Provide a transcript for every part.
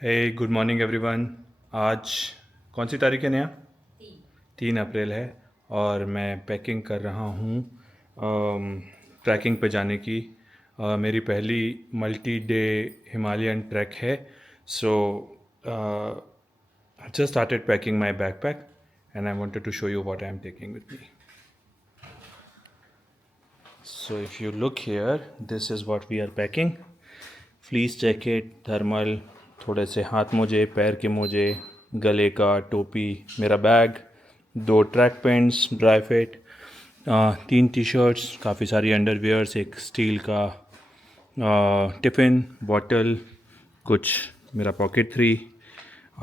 हे good morning everyone. आज कौन सी तारीख है नया? 3 अप्रैल है और मैं पैकिंग कर रहा हूँ ट्रैकिंग पे जाने की। मेरी पहली मल्टी डे हिमालयन ट्रैक है। सो I just started packing my backpack and I wanted to show you what I am taking with me. So if you look here, this is what we are packing. Fleece jacket, thermal, थोड़े से हाथ मोजे, पैर के मोजे, गले का टोपी, मेरा bag, 2 track pants dry fit, 3 T shirts, काफ़ी सारी अंडरवियर्स, एक स्टील का टिफ़िन बॉटल, कुछ मेरा pocket 3,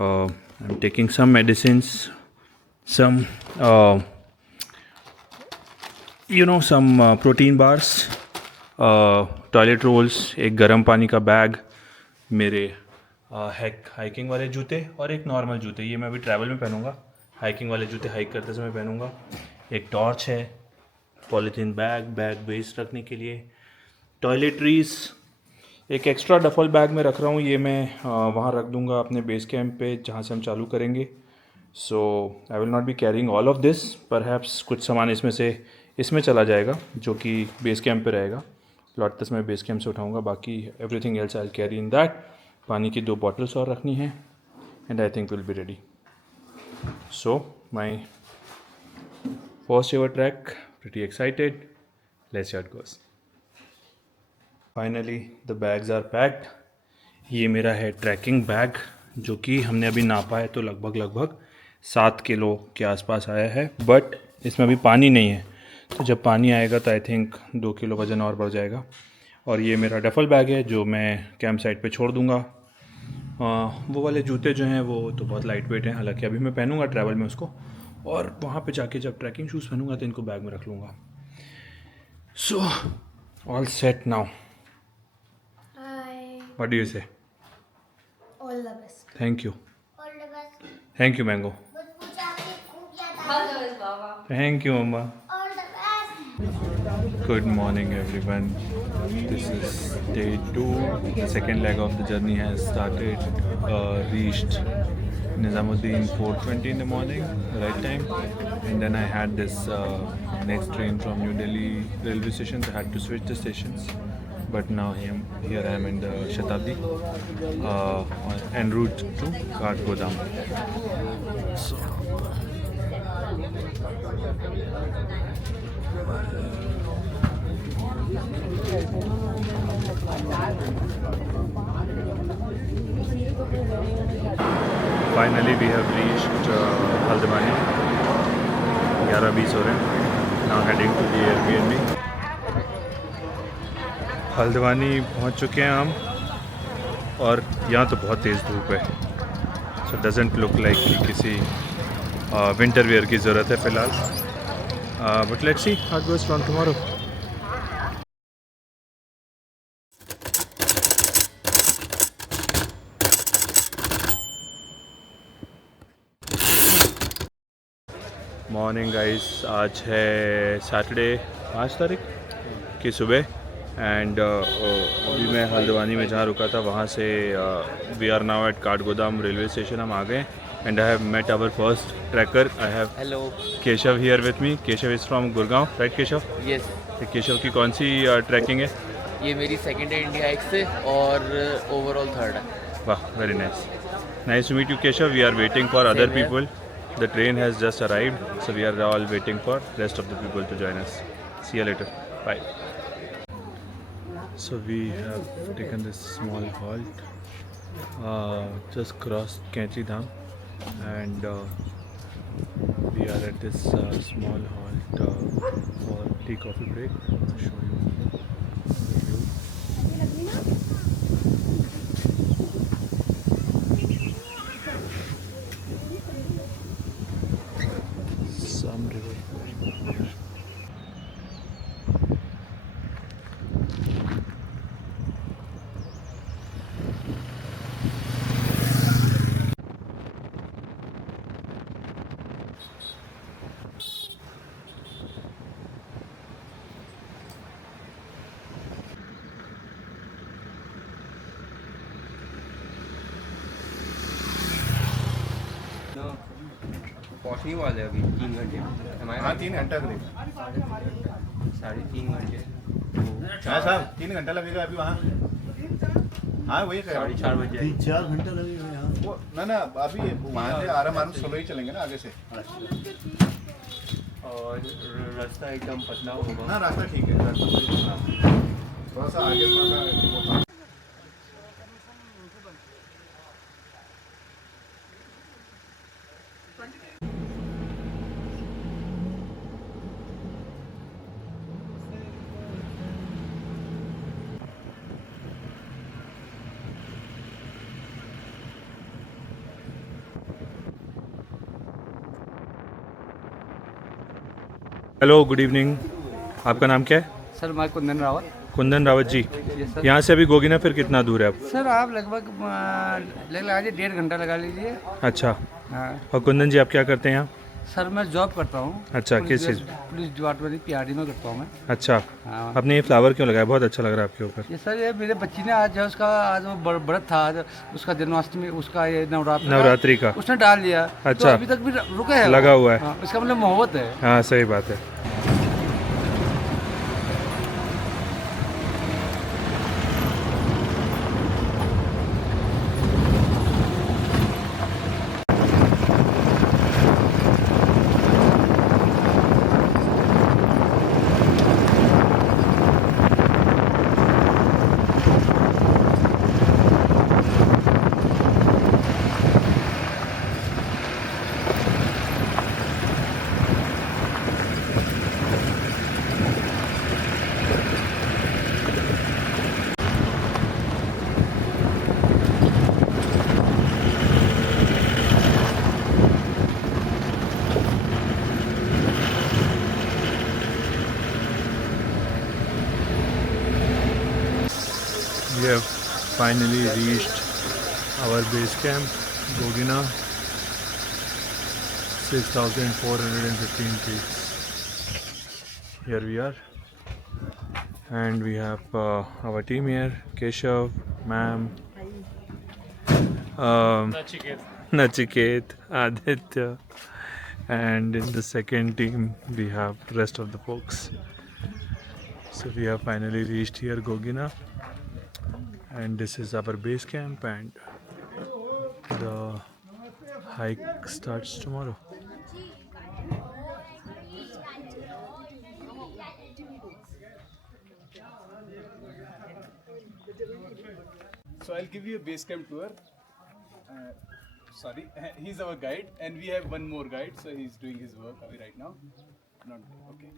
I am taking some medicines, some some protein bars, toilet rolls, एक गर्म पानी का बैग, मेरे हाइकिंग वाले जूते और एक नॉर्मल जूते, ये मैं अभी ट्रैवल में पहनूंगा। हाइकिंग वाले जूते हाइक करते समय पहनूंगा। एक टॉर्च है, पॉलीथीन बैग वेस्ट रखने के लिए, टॉयलेटरीज, एक एक्स्ट्रा डफल बैग में रख रहा हूँ, ये मैं वहाँ रख दूँगा अपने बेस कैंप पे जहाँ से हम चालू करेंगे। So I will not be carrying all of this, perhaps कुछ सामान इसमें चला जाएगा जो कि बेस कैंप पे रहेगा। प्लॉट तक मैं बेस कैंप से उठाऊंगा, बाकी everything else I will carry in that. पानी की 2 बॉटल्स और रखनी है and I think will be ready. So my first ever trek, pretty excited, let's see how it goes. Finally the bags are packed. ये मेरा है trekking bag जो कि हमने अभी नापा है तो लगभग 7 किलो के आसपास आया है, बट इसमें अभी पानी नहीं है, तो जब पानी आएगा तो आई थिंक 2 किलो वज़न और बढ़ जाएगा। और ये मेरा डफल बैग है जो मैं कैंप साइट पे छोड़ दूँगा। वो वाले जूते जो हैं वो तो बहुत लाइट वेट हैं, हालांकि अभी मैं पहनूंगा ट्रैवल में उसको, और वहाँ पे जाके जब ट्रैकिंग शूज़ पहनूंगा तो इनको बैग में रख लूँगा। So all set now. What do you say? All the best. Thank you. All the best. Thank you mango. All the best, Baba. Thank you मम्मा। All the best. Good morning everyone. This is day 2. The second leg of the journey has started. Reached Nizamuddin 4:20 in the morning, the right time, and then I had this next train from New Delhi railway station. So I had to switch the stations, but now here I am in the Shatabdi en route to Kathgodam. So finally we have reached Haldwani. 11:20 हो रहे हैं. Now heading to the Airbnb. Haldwani पहुंच चुके हैं हम, और यहाँ तो बहुत तेज़ धूप है, सो डजेंट लुक लाइक कि किसी विंटर वेयर की ज़रूरत है फ़िलहाल, but let's see how it goes from tomorrow. Morning guys, आज है सैटरडे 5 तारीख की सुबह, एंड अभी मैं हल्द्वानी में जहाँ रुका था वहाँ से we are now at Kathgodam railway station हम आ गए, and I have met our first trekker. I have hello, Keshav here with me. Keshav is from Gurgaon, right Keshav? Yes. Keshav की कौन सी ट्रैकिंग है? ये मेरी सेकंड है इंडिया हाइक से, और ओवरऑल थर्ड है। वाह, very nice. Nice to meet you Keshav. We are waiting for other people. The train has just arrived, so we are all waiting for rest of the people to join us. See you later. Bye. So we have taken this small halt, just crossed Kainchi Dham, and we are at this small halt for tea coffee break. I'll show you the view. Some river flowing there. Crossing वाले अभी 3 घंटे हमारे हाँ 3 घंटा करीब 3.5 घंटे हाँ साहब 3 घंटा लगेगा अभी वहाँ हाँ वही कह रहा हूँ 4:30 बजे आएंगे। 4 घंटा लगेगा यहाँ। वो ना अभी वहाँ से आराम स्लो ही चलेंगे ना आगे से और रास्ता एकदम पतला होगा। हाँ रास्ता ठीक है रास्ता थोड़ा सा आगे थोड़ा सा हेलो गुड इवनिंग, आपका नाम क्या है? सर मैं कुंदन रावत। कुंदन रावत जी। सर यहाँ से अभी गोगिना फिर कितना दूर है आप? सर आप लगभग लगा लीजिए 1.5 घंटा लगा लीजिए। अच्छा, हाँ और कुंदन जी आप क्या करते हैं यहाँ? सर मैं जॉब करता हूँ। अच्छा, किस चीज़? पुलिस डिपार्टमेंट PRD में करता हूँ मैं। अच्छा, हाँ आपने ये फ्लावर क्यों लगाया? बहुत अच्छा लग रहा है आपके ऊपर। ये सर ये मेरे बच्ची ने आज उसका आज वो व्रत था, आज उसका जन्माष्टमी, उसका ये नवरात्रि का उसने डाल लिया। तो अच्छा। अभी तक भी रुका है, लगा हुआ है। हाँ, इसका मतलब मोहब्बत है। हाँ सही बात है। We have finally reached our base camp, Gogina, 6,415 feet. Here we are, and we have our team here: Keshav, Ma'am, Nachiket, Aditya, and in the second team we have rest of the folks. So we have finally reached here, Gogina. And this is our base camp, and the hike starts tomorrow. So I'll give you a base camp tour. Sorry, he's our guide, and we have one more guide. So he's doing his work right now. Not okay.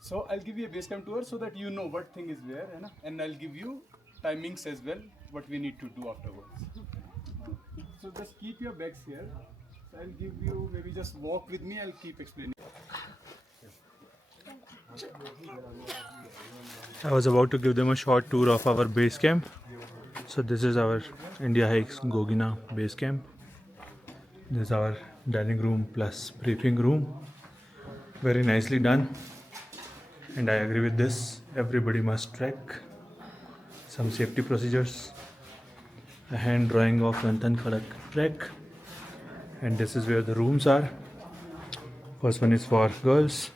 So I'll give you a base camp tour so that you know what thing is where, है ना? And I'll give you timings as well, what we need to do afterwards. So just keep your bags here. So I'll give you, maybe just walk with me. I'll keep explaining. I was about to give them a short tour of our base camp. So this is our India Hikes Gogina base camp. This is our dining room plus briefing room. Very nicely done. And I agree with this. Everybody must trek. Some safety procedures. A hand drawing of Rantan Khadak trek. And this is where the rooms are. First one is for girls.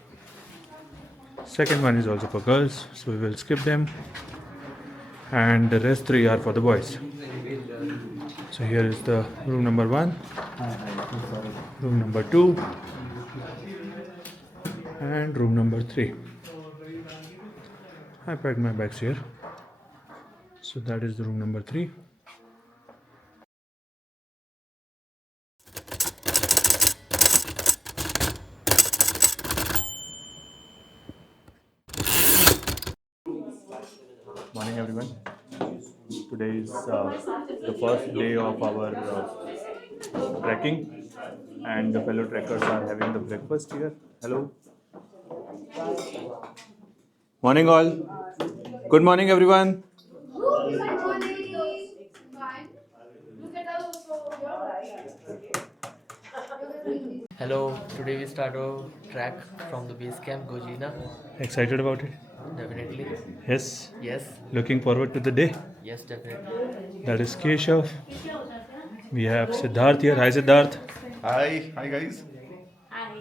Second one is also for girls, so we will skip them. And the rest three are for the boys. So here is the room number 1, room number 2, and room number 3. I packed my bags here. So that is the room number 3. Morning everyone. Today is the first day of our trekking, and the fellow trekkers are having the breakfast here. Hello. Morning all. Good morning everyone. Hello, today we start our track from the base camp Gogina. Excited about it? Definitely. Yes. Yes, Looking forward to the day. yes, definitely. That is Keshav. We have Siddharth here. Hi Siddharth. Hi guys.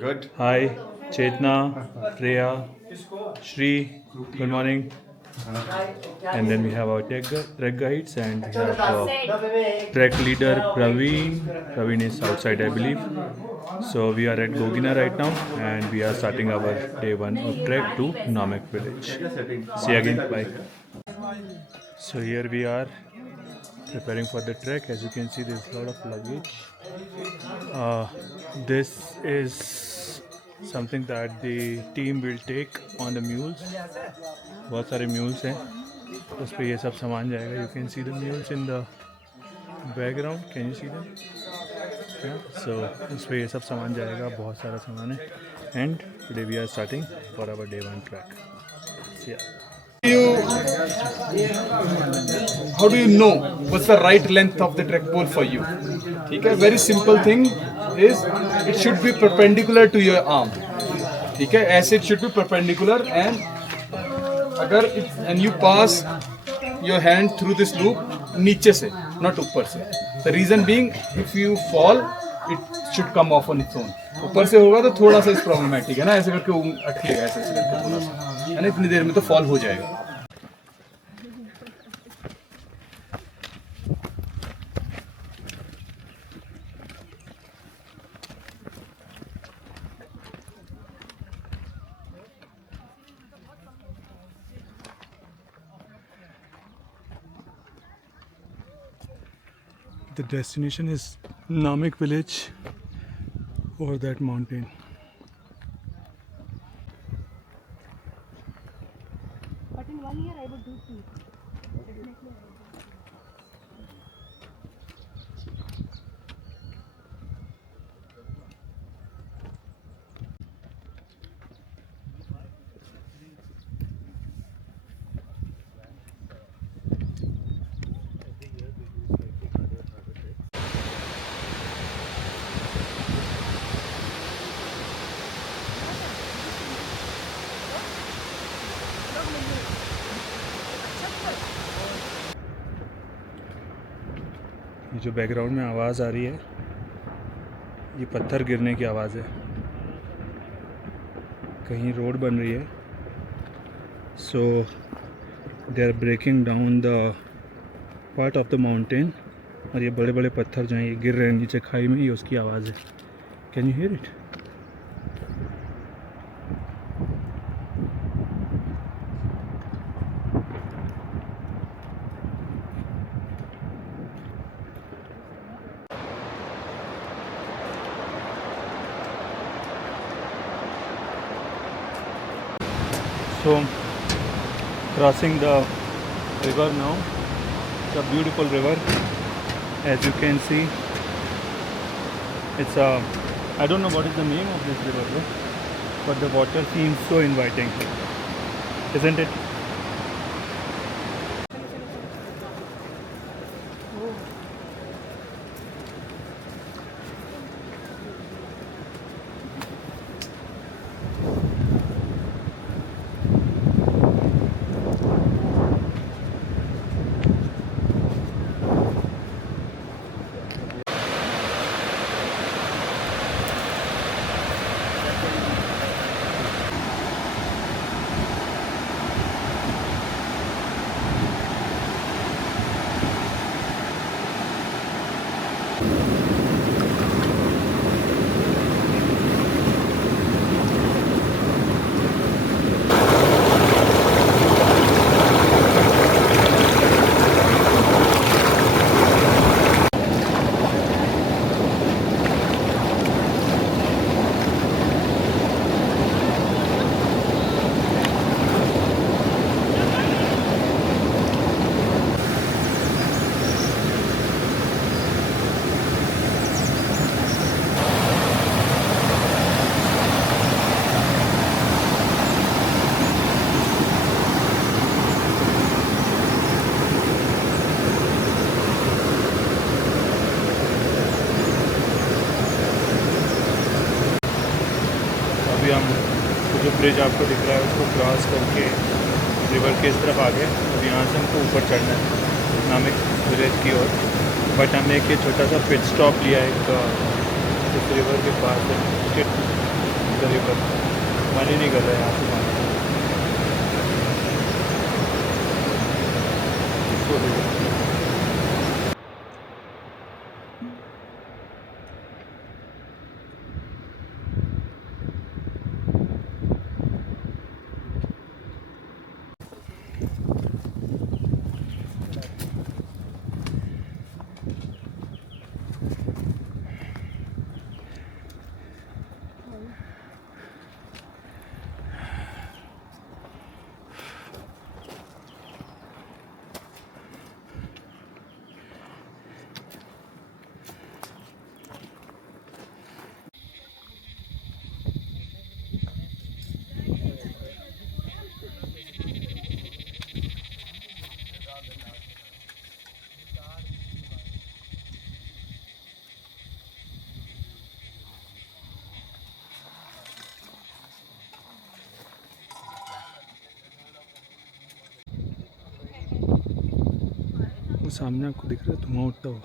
Good. Hi, Chetna, Priya, Shri. Good morning. And then we have our trek guides, and we have trek leader Praveen. Praveen is outside, I believe. So we are at Gogina right now, and we are starting our day 1 of trek to Namak village. See you again. Bye. So here we are preparing for the trek. As you can see, there's a lot of luggage. This is something that the team will take on the mules. बहुत सारे mules हैं, उस पे ये सब सामान जाएगा. You can see the mules in the background. Can you see them? Yeah. So उस पे ये सब सामान जाएगा, बहुत सारा सामान है. And today we are starting for our day 1 trek. See ya. How do you know what's the right length of the trek pole for you? ठीक है, very simple thing is it should be perpendicular to your arm. ठीक है, as it should be perpendicular, and अगर and you pass your hand through this loop नीचे से, not ऊपर से. The reason being, if you fall, it should come off on its own. ऊपर से होगा तो थोड़ा सा इस प्रॉब्लमेटिक है ना, ऐसे करके अटकेगा, ऐसे करके थोड़ा सा, है ना, इतनी देर में तो फॉल हो जाएगा. The destination is Namak village over that mountain. But in 1 year I would do 2. Definitely. ये जो बैकग्राउंड में आवाज़ आ रही है, ये पत्थर गिरने की आवाज़ है. कहीं रोड बन रही है, so they are breaking down the part of the mountain, और ये बड़े बड़े पत्थर जो हैं ये गिर रहे हैं नीचे खाई में, ये उसकी आवाज़ है. Can you here it? So crossing the river now. It's a beautiful river, as you can see. It's a, I don't know what is the name of this river though, but the water seems so inviting, isn't it? अभी हम जो bridge आपको दिख रहा है उसको cross करके river के इस तरफ आ गए. अब यहाँ से हमको ऊपर चढ़ना है नामक विलेज की ओर. बट हमने एक छोटा सा पिट स्टॉप लिया है, एक इस रिवर के पास है. उधर ही पर मन ही नहीं कर रहा है यहाँ से जाने का। सामने आपको दिख रहा है धुआं उठता हुआ,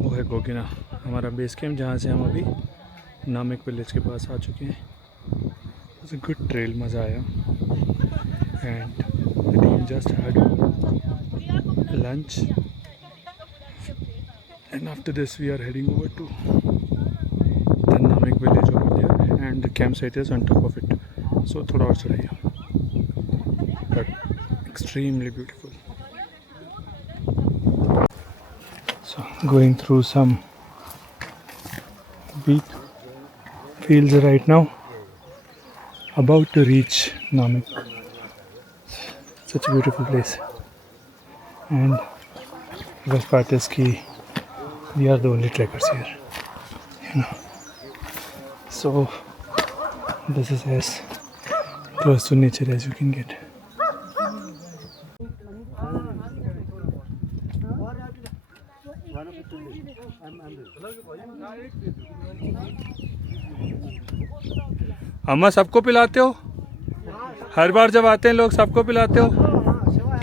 वो है गोगिना, हमारा बेस कैंप जहाँ से हम अभी नामिक विलेज के पास आ चुके हैं। इट्स अ गुड ट्रेल, मज़ा आया and the team just had lunch and after this we are heading over to the Namik village over there and the camp site is on top of it, so थोड़ा और चढ़ाई है but extremely beautiful. So going through some wheat fields right now, about to reach Namik. Such a beautiful place, and the best part is ki we are the only trekkers here, you know. So this is as close to nature as you can get. अम्मा सबको पिलाते हो? हर बार जब आते हैं लोग सबको पिलाते हो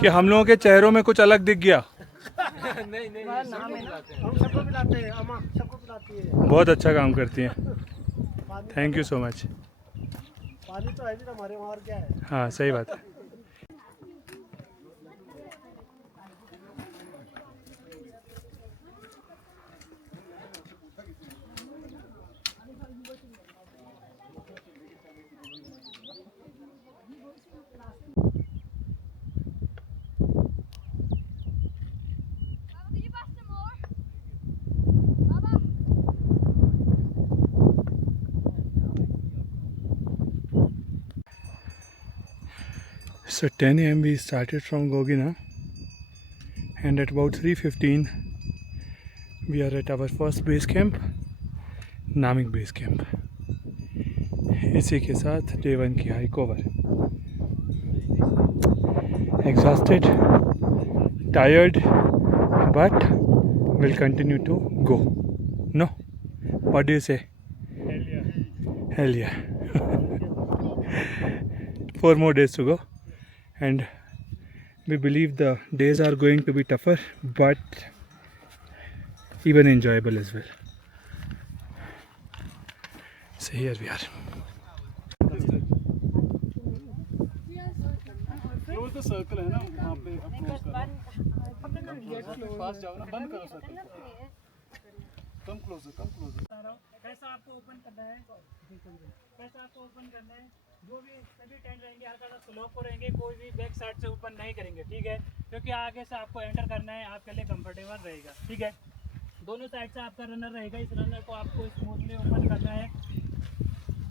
कि हम लोगों के चेहरों में कुछ अलग दिख गया? नहीं हम सबको पिलाते हैं, अम्मा सबको पिलाती है। बहुत अच्छा काम करती हैं, थैंक यू सो मच. पानी तो है भी हमारे वहाँ, और क्या है। हाँ सही बात है. So 10 a.m. we started from Gogina and at about 3:15 we are at our first base camp, Namik base camp. इसी के साथ day 1 की hike over. Exhausted, tired, but we'll continue to go. No? What do you say? Hell yeah. Hell yeah. 4 more days to go. And we believe the days are going to be tougher but even enjoyable as well. So here we are. Close the circle है ना वहाँ पे, पास जाओ ना, बंद करो circle, come closer. कैसा आपको ओपन करना है, जो भी सभी टेंट रहेंगे हल्का सा स्लोप को रहेंगे, कोई भी बैक साइड से ओपन नहीं करेंगे, ठीक है, क्योंकि आगे से आपको एंटर करना है, आपके लिए कंफर्टेबल रहेगा, ठीक है. दोनों साइड से आपका रनर रहेगा, इस रनर को आपको स्मूथली ओपन करना है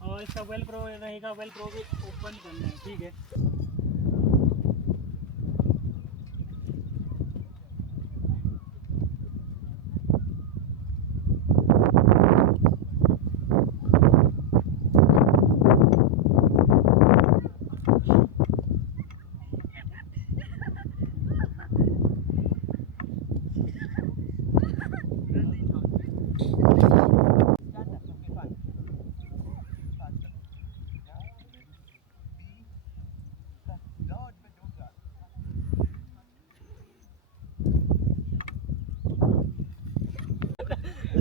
और इसका वेल प्रो रहेगा, वेल प्रो भी ओपन करना है, ठीक है.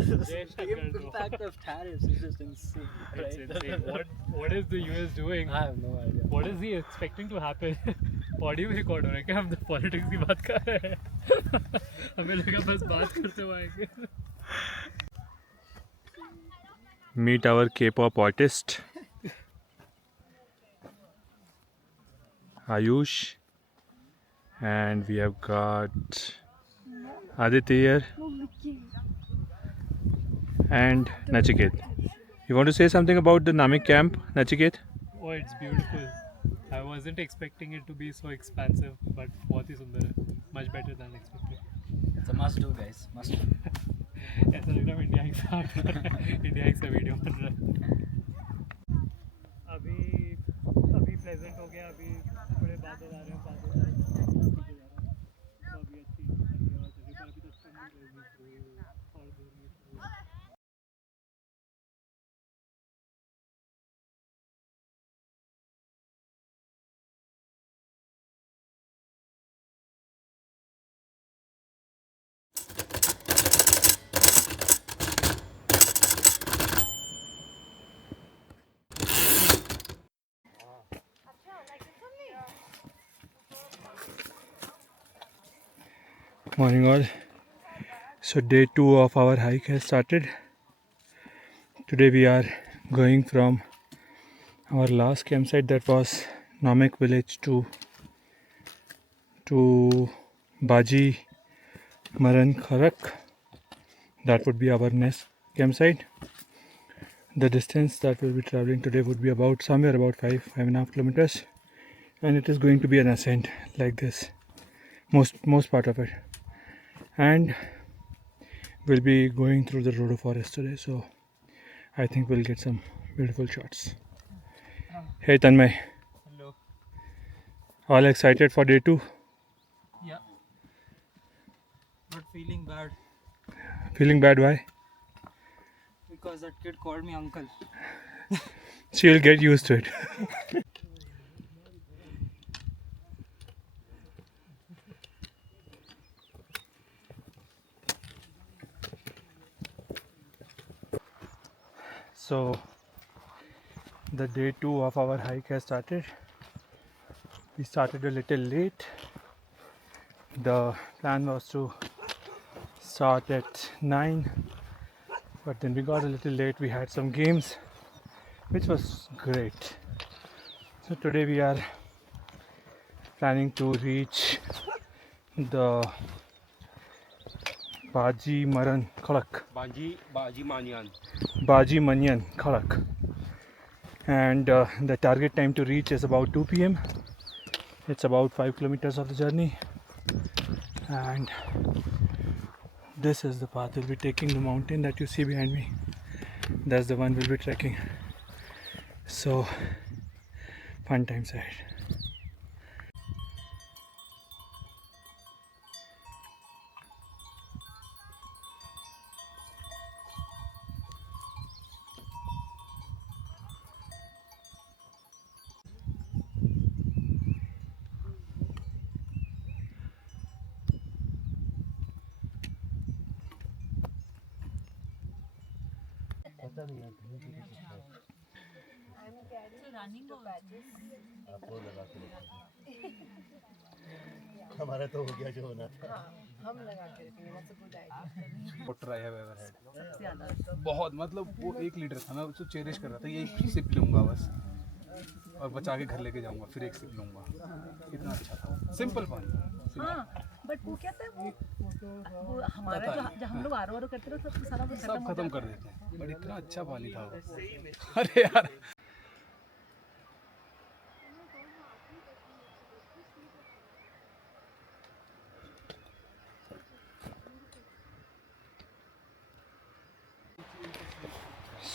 impact of tariffs is just insane. It's insane. What is the US doing? I have no idea. What is he expecting to happen? Audio record हो रहा है क्या? हम तो पॉलिटिक्स की बात कर रहे हैं. हमें लगा बस बात करते हुए आएंगे. Meet our K-pop artist Ayush, and we have got Aditya here and Nachiket. You want to say something about the Namik camp, Nachiket? Oh, it's beautiful. I wasn't expecting it to be so expansive, but बहुत ही सुंदर है. Much better than expected. It's a must do, guys. Must do. ऐसा लग रहा है India का video बन रहा है. अभी प्रेजेंट हो गया. अभी थोड़े बादल आ रहे हैं. बादल आ रहे हैं. तो अभी अच्छी ठंडी हवा चल रही है. अभी तक ठंडी गर्मी और गर्मी. Morning all. So day 2 of our hike has started. Today we are going from our last campsite, that was Namik village, to Baji Maran Kharak. That would be our next campsite. The distance that we'll be traveling today would be about somewhere about 5.5 kilometers, and it is going to be an ascent like this, most part of it. And we'll be going through the Rhodo forest today, so I think we'll get some beautiful shots. Hey Tanmay. Hello. All excited for day 2? Yeah. Not feeling bad Feeling bad? Why? because that kid called me uncle. She'll get used to it. So the day 2 of our hike has started. We started a little late. The plan was to start at 9, but then we got a little late. We had some games, which was great. So today we are planning to reach the Baji Maran Khalak. Baji Manyan Khalak. And the target time to reach is about 2 p.m. It's about 5 kilometers of the journey, and this is the path we'll be taking. The mountain that you see behind me, that's the one we'll be trekking. So fun times ahead. हमारा तो हो गया जो होना था. Water I have ever had. बहुत, मतलब वो 1 लीटर था. मैं उसको चेरिश कर रहा था. ये एक सिप लूँगा बस, और बचा के घर लेके जाऊँगा. फिर 1 सिप लूँगा. इतना अच्छा था. सिंपल पानी. बट वो क्या था वो हमारा जो हम लोग आरो करते थे सब सारा सब खत्म कर देते हैं, बट इतना अच्छा पानी था वो. अरे यार.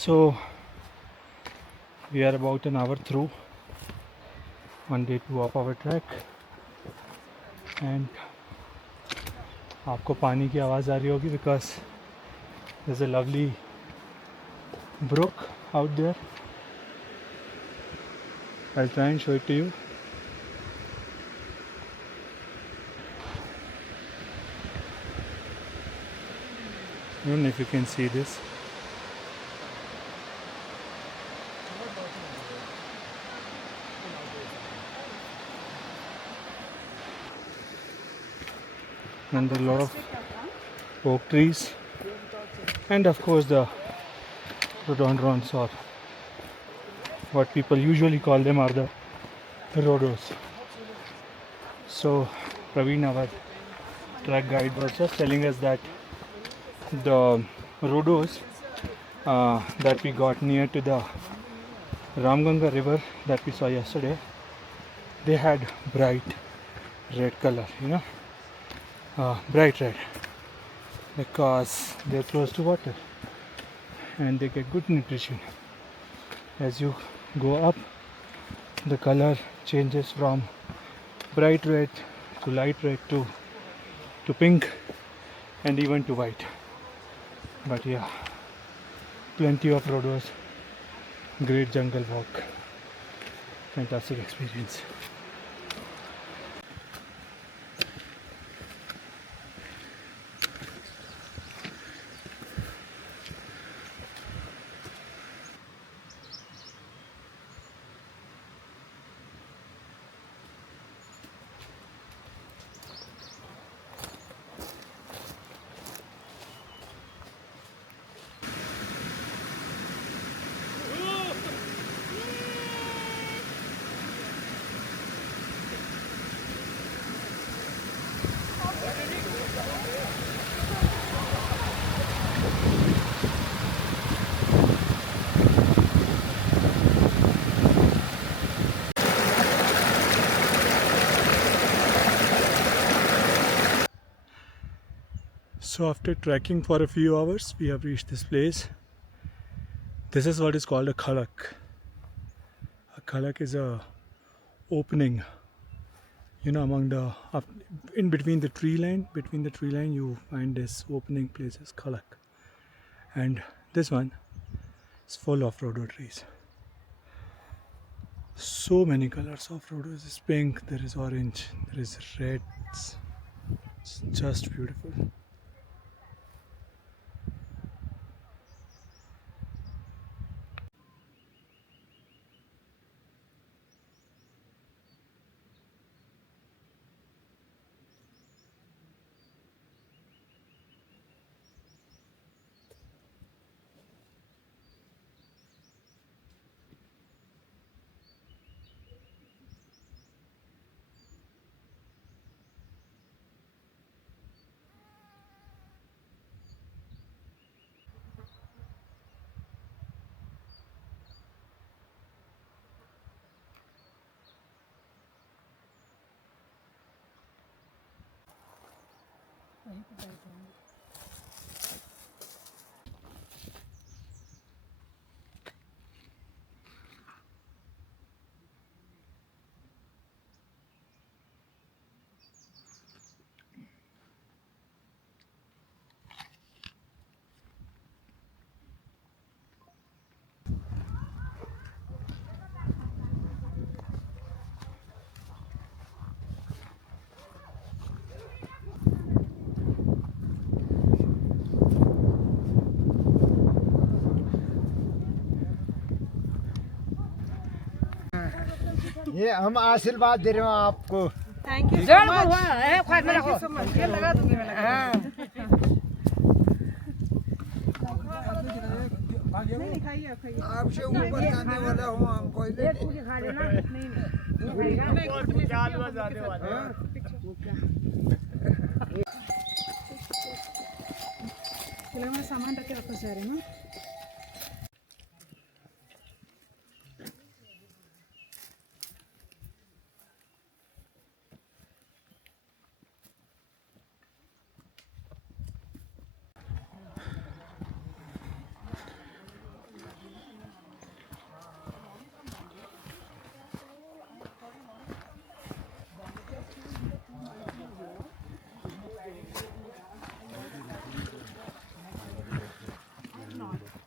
So we are about an hour through on day 2 of our trek, and आपको पानी की आवाज़ आ रही होगी because there's a lovely brook out there. I'll try and show it to you. I don't know if you can see this. And there are a lot of oak trees, and of course the rhododendrons, or what people usually call them are the rhodos. So Praveen, our track guide, was just telling us that the rhodos that we got near to the Ramganga river that we saw yesterday, they had bright red color, bright red, because they're close to water and they get good nutrition. As you go up, the color changes from bright red to light red to pink and even to white. But yeah, plenty of rhodos, great jungle walk, fantastic experience. So after trekking for a few hours, we have reached this place. This is what is called a khalak. A khalak is a opening, among the in between the tree line. Between the tree line, you find this opening place as khalak, and this one is full of rhodo trees. So many colors of rhodos. There is pink, there is orange, there is red. It's just beautiful. ये हम आशीर्वाद दे रहे हैं आपको। Thank you so much. ये लगा दूंगी मैं। नहीं खाइए आप खाइए। आपसे ऊपर जाने वाला हूँ हम कोई एक पूरी खा लेना। नहीं खिलौना सामान रख के रखो सारे ना। not.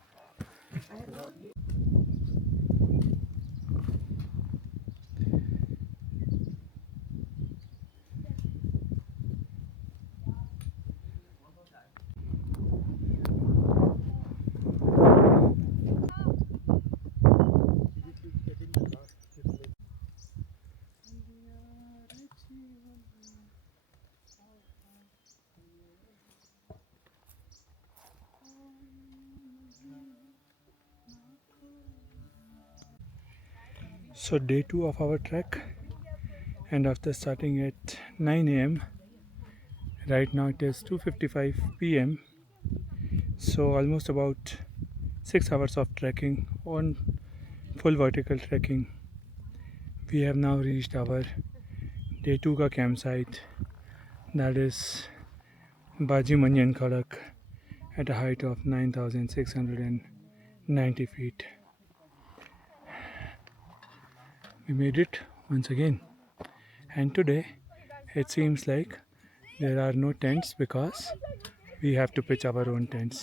So day 2 of our trek, and after starting at 9 a.m. right now it is 2:55 p.m. So almost about 6 hours of trekking on full vertical trekking. We have now reached our day 2 ka campsite, that is Baji Manyan Khadak at a height of 9,690 feet. We made it once again, and today it seems like there are no tents because we have to pitch our own tents,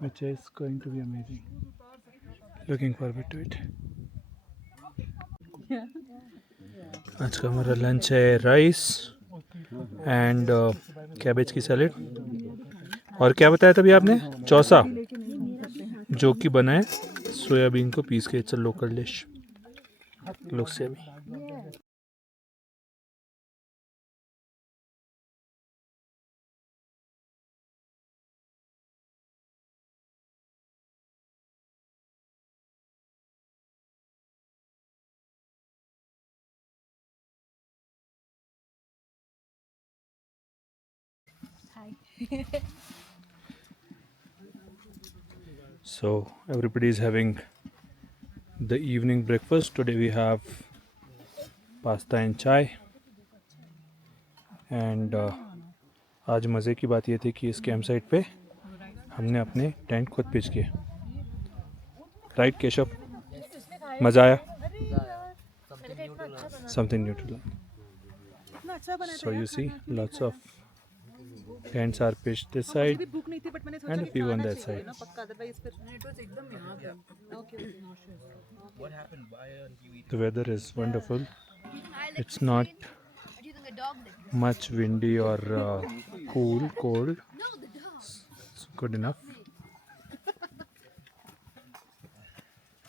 which is going to be amazing. Looking forward to it. आज का हमारा lunch है rice and cabbage की salad, और क्या बताया तभी आपने, चौसा, जो कि बना है सोयाबीन को पीस के. It's a local dish. Look से भी So everybody is having the evening breakfast. Today we have pasta and chai. And आज मज़े की बात ये थी कि इस कैंप साइट पे हमने अपने टेंट खुद पिच किए. राइट केशव, मज़ा आया? Something new to learn. So you see lots of tents are pitched this side and a few on that side. The weather is wonderful. It's not much windy or cold. It's good enough.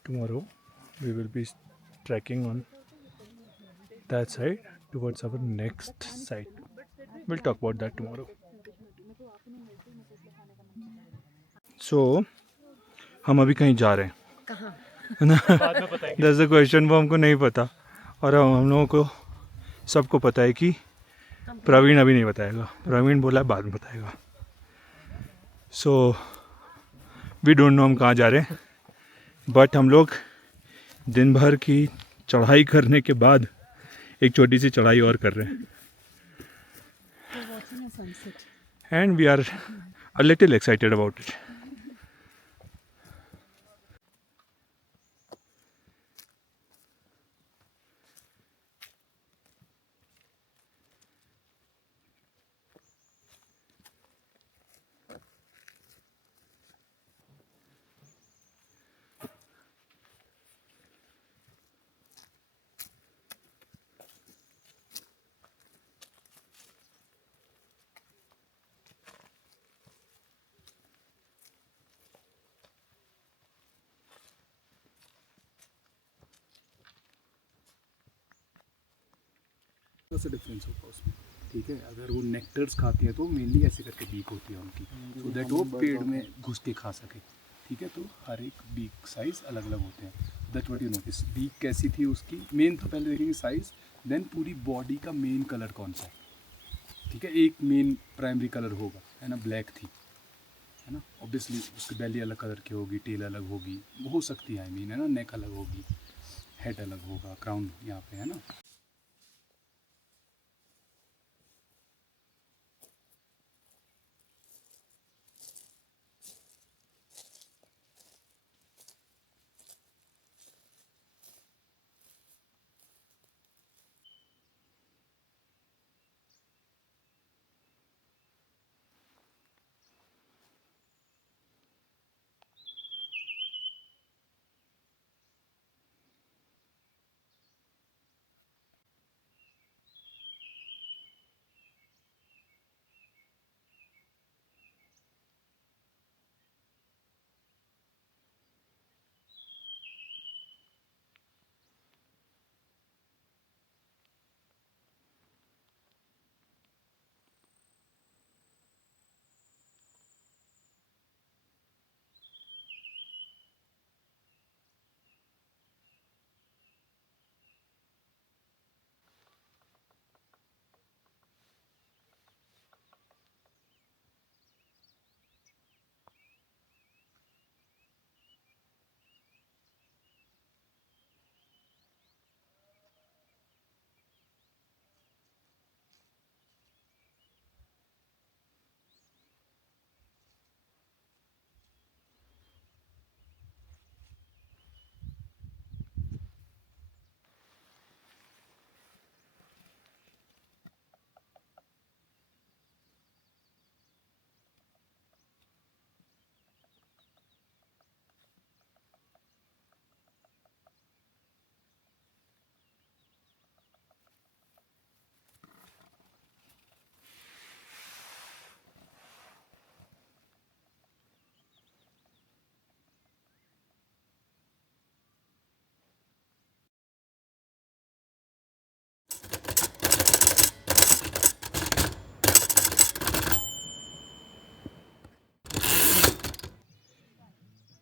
Tomorrow we will be trekking on that side towards our next site. We'll talk about that tomorrow. So हम अभी कहीं जा रहे हैं. कहाँ? That's the question. वो हमको नहीं पता, और हम लोगों को सबको पता है कि प्रवीण अभी नहीं बताएगा. प्रवीण बोला बाद में बताएगा. So we don't know हम कहाँ जा रहे हैं, बट हम लोग दिन भर की चढ़ाई करने के बाद एक छोटी सी चढ़ाई और कर रहे हैं. And we are a little excited about it. से डिफरेंस होगा उसमें. ठीक है, अगर वो नेक्टर्स खाती हैं तो मेनली ऐसे करके बीक होती है उनकी, सो दैट वो पेड़ में घुस के खा सके. ठीक है, तो हर एक बीक साइज़ अलग अलग होते हैं. That what you notice. Beak कैसी थी उसकी, मेन तो पहले देखेंगे साइज़, देन पूरी बॉडी का मेन कलर कौन सा है. ठीक है, एक मेन प्राइमरी कलर होगा, है ना, ब्लैक थी, है ना. ऑब्वियसली उसकी बेली अलग कलर की होगी, टेल अलग होगी, हो सकती है, आई मीन, है ना, नेक अलग होगी, हेड अलग होगा, क्राउन यहाँ पे, है ना.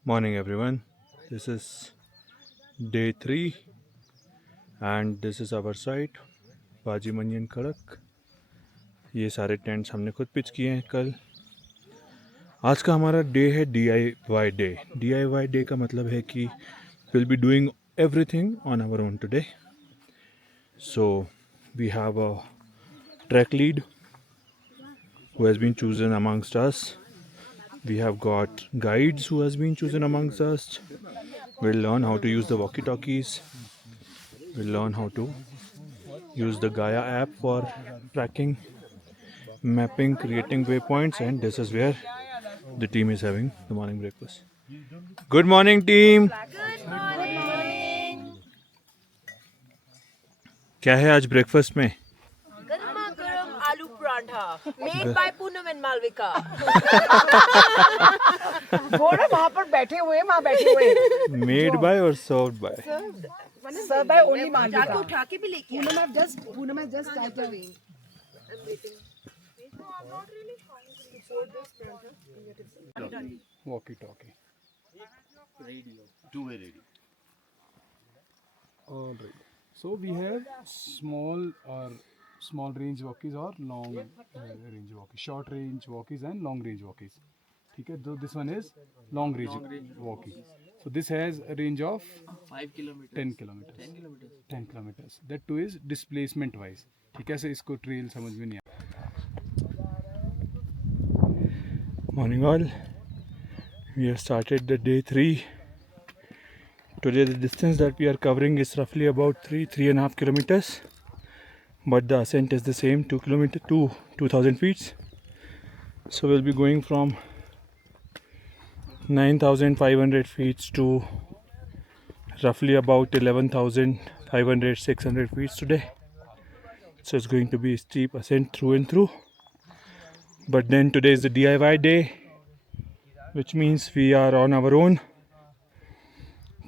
Morning everyone. This is day 3 and this is our site बाजी मंजन खड़क. ये सारे टेंट्स हमने खुद पिच किए हैं कल. आज का हमारा डे है DIY डे. DIY डे का मतलब है कि we'll be doing everything on our own today. So we have a track lead who has been chosen amongst us. We have got guides who has been chosen amongst us. We'll learn how to use the walkie-talkies. We'll learn how to use the Gaia app for tracking, mapping, creating waypoints, and this is where the team is having the morning breakfast. Good morning, team. Good morning. क्या है आज breakfast में? Garma garam aloo prantha made by Poonam and Malvika. वो ना वहाँ पर बैठे हुए हैं. Made by or served by? Served by only Malvika. जाके उठा के भी लेके. Poonam has just started. walkie-talkie. Two-way radio. All right. So we have small range walkies or long range walkies, short range walkies and long range walkies. Okay, so this one is long range walkie. So this has a range of 5 kilometers. 10 kilometers. 10 kilometers. That too is displacement wise. ठीक है, से इसको trail समझ में नहीं आया. Morning all. We have started the day 3. Today the distance that we are covering is roughly about 3.5 kilometers. But the ascent is the same, 2,000 feet. So we'll be going from 9,500 feet to roughly about 11,500, 600 feet today. So it's going to be a steep ascent through and through. But then today is the DIY day, which means we are on our own.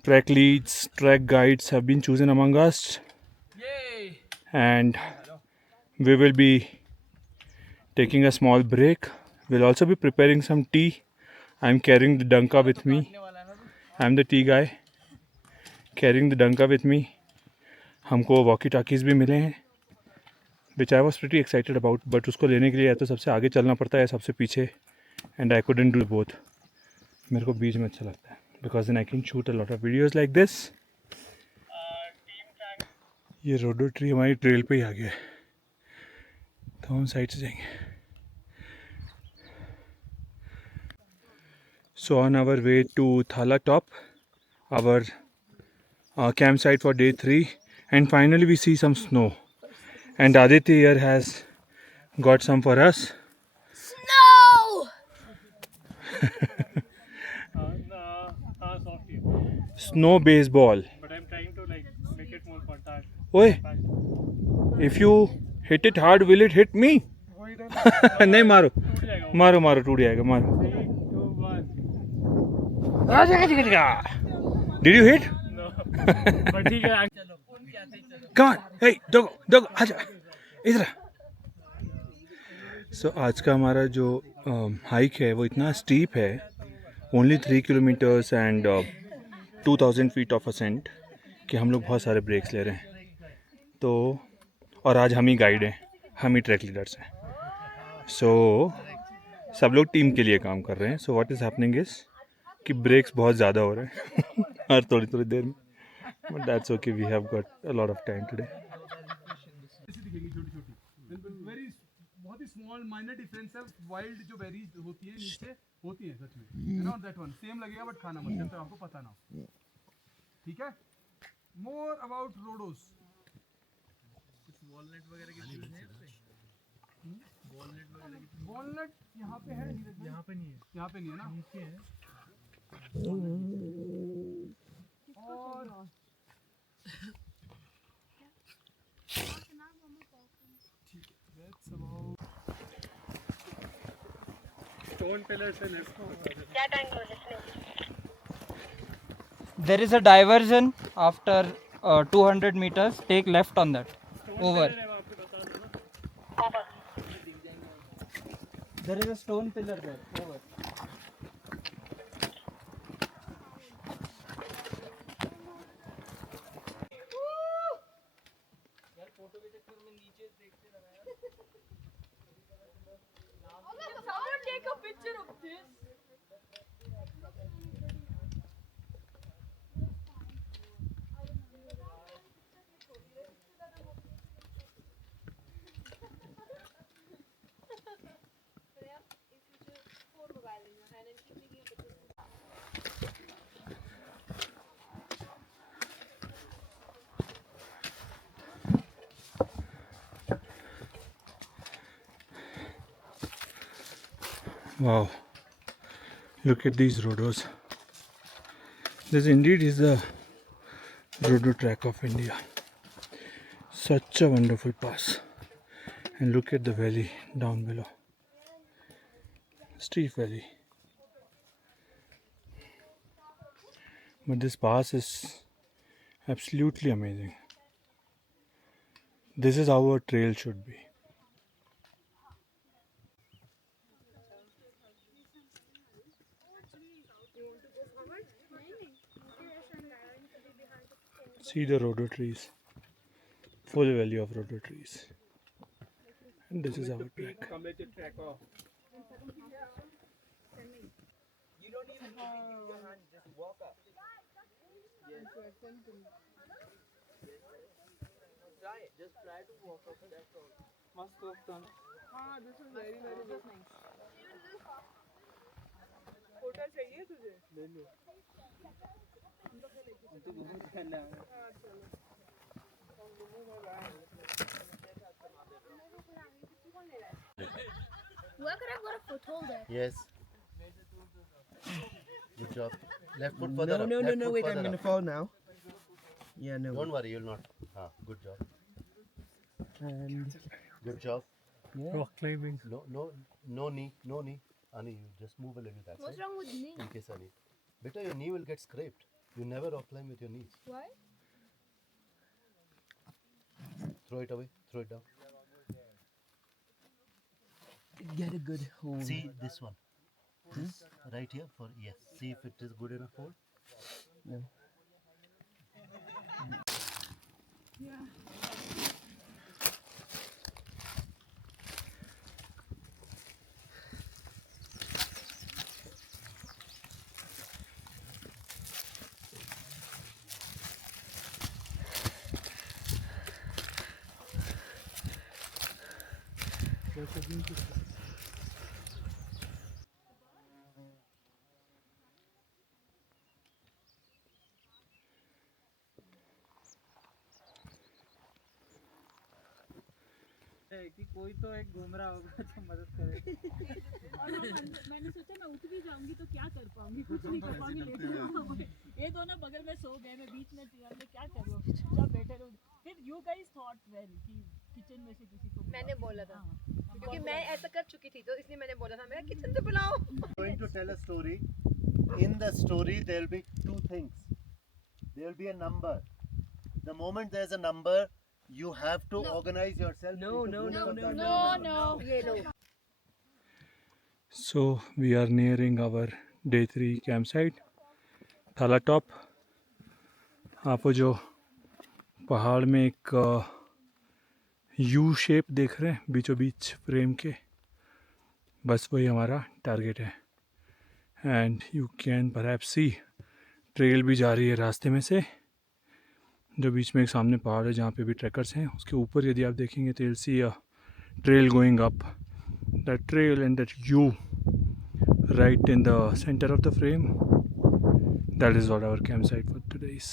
Track leads, track guides have been chosen among us. Yay! And we will be taking a small break. We'll also be preparing some tea. I'm carrying the danka with me. I'm the tea guy. Carrying the danka with me. हमको walkie-talkies भी मिले हैं, which I was pretty excited about. But उसको लेने के लिए या तो सबसे आगे चलना पड़ता है या सबसे पीछे. And I couldn't do both. मेरे को बीच में अच्छा लगता है. Because then I can shoot a lot of videos like this. ये रोडो ट्री हमारी ट्रेल पे ही आ गया है, तो हम साइड से जाएंगे. So on our way to Thala Top, our campsite for day 3, and finally we see some snow. And Aditya here has got some for us. No! Snow baseball. But I'm trying to like make it more contact. Oi, if you hit it hard, will it hit me? नहीं मारो मारो मारो टूट जाएगा मारो. 3, 2, 1. Did you hit? No. But ठीक है. Come on, hey, dogo, आजा, इधर. So आज का हमारा जो हाइक है वो इतना स्टीप है, only 3 kilometers and 2,000 feet of ascent, कि हम लोग बहुत सारे ब्रेक्स ले रहे हैं. तो और आज हम ही गाइड हैं, हम ही ट्रैक लीडर्स हैं. सो सब लोग टीम के लिए काम कर रहे हैं. So what is happening is कि ब्रेक्स बहुत ज़्यादा हो रहे हैं हर थोड़ी थोड़ी देर में. But that's okay, we have got a lot of time today. बहुत ही स्मॉल माइनर डिफरेंस है. वाइल्ड जो बेरीज होती है नीचे होती है सच में, है ना. दैट वन सेम लगेगा बट खाना मत, जब तक आपको पता ना हो. ठीक है. More about रोडोस. वॉलनट वगैरह की चीज़ है वॉलनट यहाँ पे है, यहाँ पे नहीं है. यहाँ पे नहीं है ना. नीचे है. और that's about stone pillars and There is a diversion after 200 meters. Take left on that. Over. There is a stone pillar there. Over. picture of this. Wow, look at these roados. This indeed is the Rodo track of India. Such a wonderful pass. And look at the valley down below. Steep valley. But this pass is absolutely amazing. This is how a trail should be. See the rhodo trees. Full valley of rhodo trees. And this is our track. Just try to walk up, that's all. Must walk down. This is very nice. Photo चाहिए तुझे? ले लो. तो बहुत ठंडा है. Where could I got a foothold there? Yes. Good job. Left foot further up. No, Left no, foot wait, further I'm gonna up. fall now. Yeah, no. Don't worry, you'll not. Good job. And Good job. rock climbing. No knee. Ani, you just move a little that What's side. wrong with me? In case Ani. Beta, your knee will get scraped. You never rock climb with your knees. Why? Throw it away. Throw it down. Get a good hold. See this one. This right here for yes. See if it is good enough hold. No. कि कोई तो एक घूम रहा होगा तो मदद करे. और मैंने सोचा मैं उठ भी जाऊंगी तो क्या कर पाऊंगी, कुछ नहीं कर पाऊंगी. लेकिन ये दोनों बगल में सो गए, मैं बीच में थी, मैं क्या कर रही हूँ, चुपचाप बैठे रहो. फिर यू गाइस थॉट वेल कि किचन में से किसी को मैंने बोला था क्योंकि मैं ऐसा कर चुकी थी, तो इसलिए मैंने बोला था मैं किचन से बुलाओ. Going to tell a story. In the story, there will be two things. There will be a number. The moment there is a number, you have to organize yourself. No, into no, groups no, of no, that no. number. ये लो. So we are nearing our day 3 campsite. थाला top. आप वो जो पहाड़ में एक U shape देख रहे हैं बीचों बीच फ्रेम के, बस वही हमारा टारगेट है. And you can perhaps see trail भी जा रही है रास्ते में से, जो बीच में एक सामने पहाड़ है जहाँ पे भी ट्रैकर्स हैं. उसके ऊपर यदि आप देखेंगे तो see trail going up. That trail and that you right in the center of the frame. That is what our campsite for today is.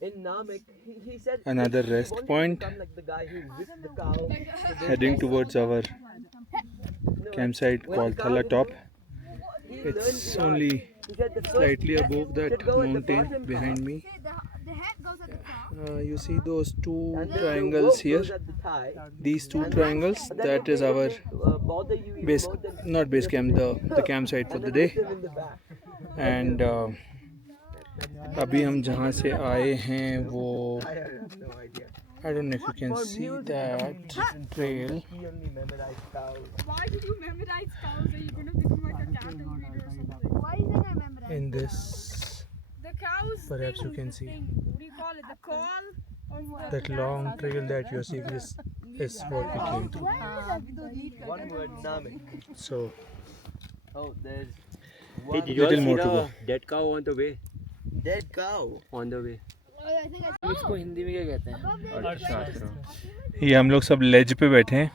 In Namek, he said Another rest "Won't you point. become like the guy who whipped the cow?" Heading towards our campsite called Thala Top. It's only He said the first slightly above that should go at the mountain bottom behind me. The head goes at the top. You see those two and then the triangles rope here? goes at the thigh. These two triangles, Then that it is our won't, bother you even base, more than not base camp, the campsite for and the then day. hit him in the back. And अभी हम जहाँ से आए हैं वो I have no idea. I don't know if you can see that trail. He only memorized cows. Why did you memorize cows? Are you going to become like a cat owner or something? Why didn't I memorize? In this, The cows. perhaps you can see What do you call it? The call? Or what? that long trail that you are seeing is what we came through. One word, Namek. So Oh, there's Hey, did you Little all more see to the dead cow on the way? dead cow. On the way. I think I इसको हिंदी में क्या कहते हैं? ये हम लोग सब लेज पे बैठे हैं,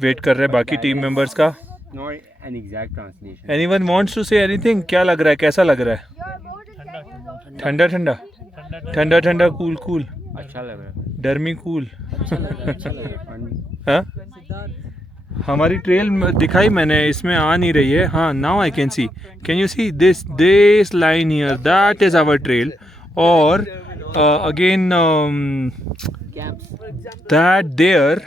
वेट कर रहे हैं बाकी टीम मेंबर्स का. Not an exact translation. Anyone wants to say anything? क्या लग रहा है, कैसा लग रहा है? you're more than 10 years old. ठंडा ठंडा ठंडा ठंडा, कूल कूल, अच्छा लग रहा है. डरमी कूल. And हाँ, हमारी ट्रेल दिखाई मैंने, इसमें आ नहीं रही है. हाँ, now I can see. Can you see this line here? That is our trail. और अगेन दैट देयर,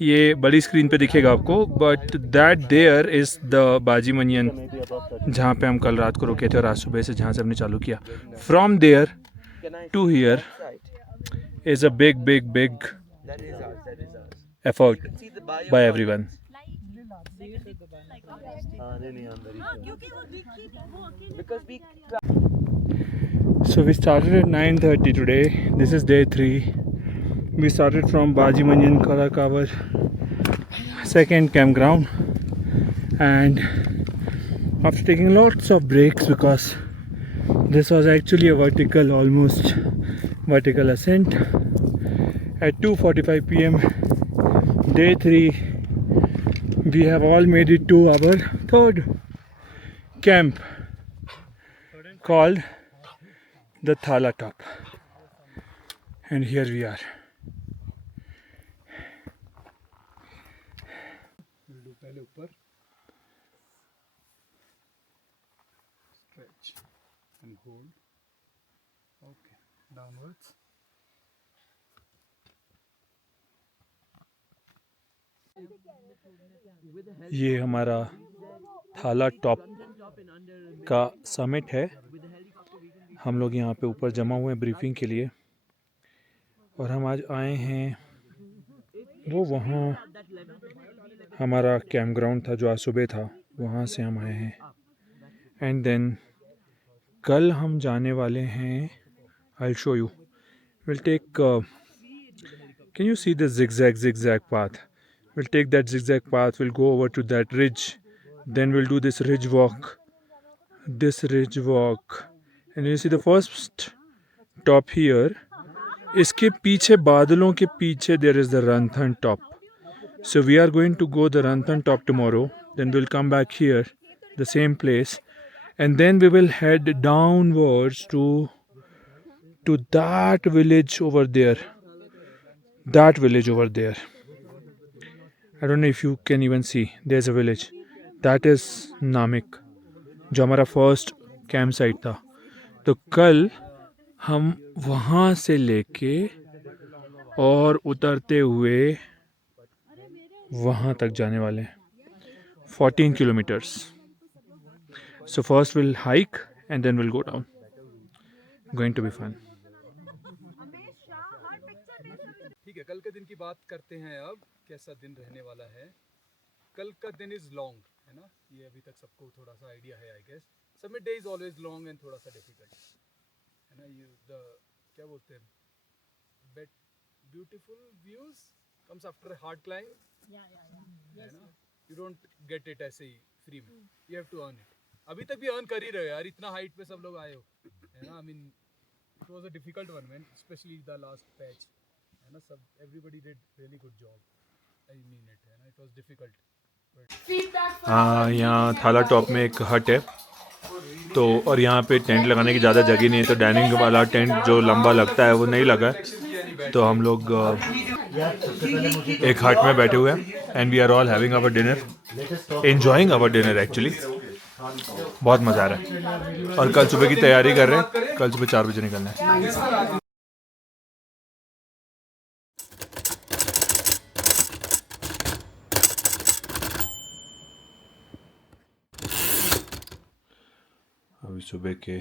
ये बड़ी स्क्रीन पे दिखेगा आपको, but that there is the Baji Maniyan जहाँ पे हम कल रात को रुके थे और आज सुबह से जहाँ से हमने चालू किया. From there to here is a big big big That is ours. That is ours. effort See the bio. by everyone. Because we So we started at 9:30 today. This is day 3. We started from Baji Manyan Kalakawar second campground, and after taking lots of breaks because this was actually a almost vertical ascent, at 2:45 p.m. day 3 we have all made it to our third camp called the Thala Top, and here we are. पहले ऊपर stretch and hold. Okay, downwards. ये हमारा थाला top का summit है. हम लोग यहाँ पे ऊपर जमा हुए हैं ब्रीफिंग के लिए, और हम आज आए हैं वो वहाँ हमारा कैंप ग्राउंड था जो आज सुबह था, वहाँ से हम आए हैं. एंड देन कल हम जाने वाले हैं, I show you. Will take, can you see this zigzag path? We'll take that zigzag path, we'll go over to that ridge, then we'll do this ridge walk, and you see the first top here. इसके पीछे, बादलों के पीछे, there is the Ranthambore top. So we are going to go the Ranthambore top tomorrow, then we'll come back here, the same place, and then we will head downwards to that village over there. I don't know if you can even see, there's a village. That is Namek, जो हमारा first camp site था. तो कल हम वहाँ से लेके और उतरते हुए वहाँ तक जाने वाले हैं, 14 kilometers. So first we'll hike and then we'll go down. Going to be fun. ठीक है, कल के दिन की बात करते हैं. अब कैसा दिन रहने वाला है? कल का दिन इज लॉन्ग, है ना? ये अभी तक सबको थोड़ा सा आइडिया है, I guess. Summit day is always long and थोड़ा सा डिफिकल्ट, है ना? यू द क्या बोलते हैं, but beautiful views comes after a hard climb, है ना? यू डोंट गेट इट ऐसे ही फ्री में, you have to earn it. अभी तक भी अर्न कर ही रहे हो यार, इतना हाइट पे सब लोग आए हो, है ना? I mean it was a difficult one man, specially the last patch, है ना? सब everybody did really good job. I mean it, है ना? It was difficult. यहाँ थाला टॉप में एक हट है, तो और यहाँ पे टेंट लगाने की ज़्यादा जगह नहीं है, तो डाइनिंग वाला टेंट जो लंबा लगता है वो नहीं लगा है। तो हम लोग एक हट में बैठे हुए हैं and we are all having our dinner, enjoying our dinner actually. बहुत मज़ा आ रहा है और कल सुबह की तैयारी कर रहे हैं, कल सुबह 4 बजे निकलना है। अभी सुबह के